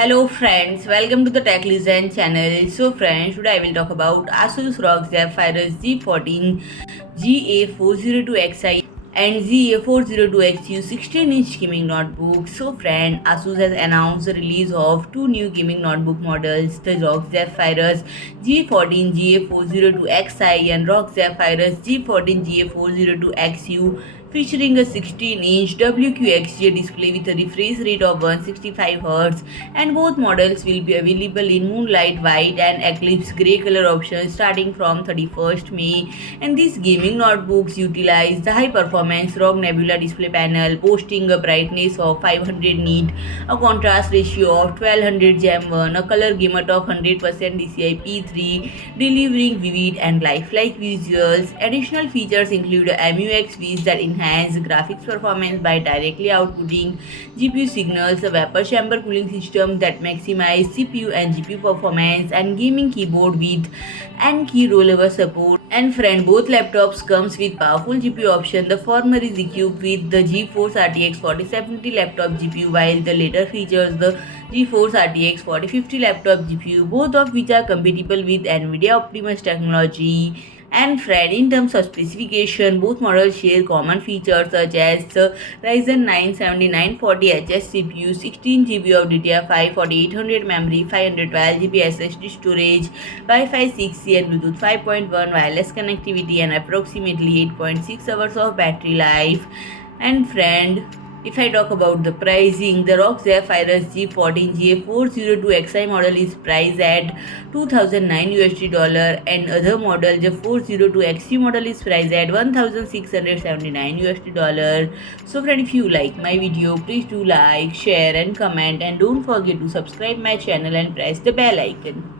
Hello friends, welcome to the Tech Listen channel. So friends, today I will talk about ASUS ROG Zephyrus G14 GA402XI and GA402XU 16-inch gaming notebook. So friend, ASUS has announced the release of two new gaming notebook models, the ROG Zephyrus G14 GA402XI and ROG Zephyrus G14 GA402XU, featuring a 16-inch WQXGA display with a refresh rate of 165Hz, and both models will be available in Moonlight white and Eclipse grey color options starting from 31st May. And these gaming notebooks utilize the high-performance ROG Nebula Display panel, boasting a brightness of 500 nit, a contrast ratio of 1200 Gem1, a color gamut of 100% DCI P3, delivering vivid and lifelike visuals. Additional features include a MUX switch that enhance graphics performance by directly outputting GPU signals, a vapor chamber cooling system that maximize CPU and GPU performance, and gaming keyboard with N-key rollover support. And friend, both laptops comes with powerful GPU option. The former is equipped with the GeForce RTX 4070 laptop GPU, while the later features the GeForce RTX 4050 laptop GPU, both of which are compatible with NVIDIA Optimus Technology. And friend, in terms of specification, both models share common features such as the Ryzen 9 7940HS CPU, 16GB of DDR5, 4800 memory, 512GB SSD storage, Wi-Fi 6E and Bluetooth 5.1 wireless connectivity, and approximately 8.6 hours of battery life. And friend, if I talk about the pricing, the ROG Zephyrus G14 GA402XI model is priced at $2009 and other model the 402XU model is priced at $1679. So friend, if you like my video, please do like, share and comment, and don't forget to subscribe my channel and press the bell icon.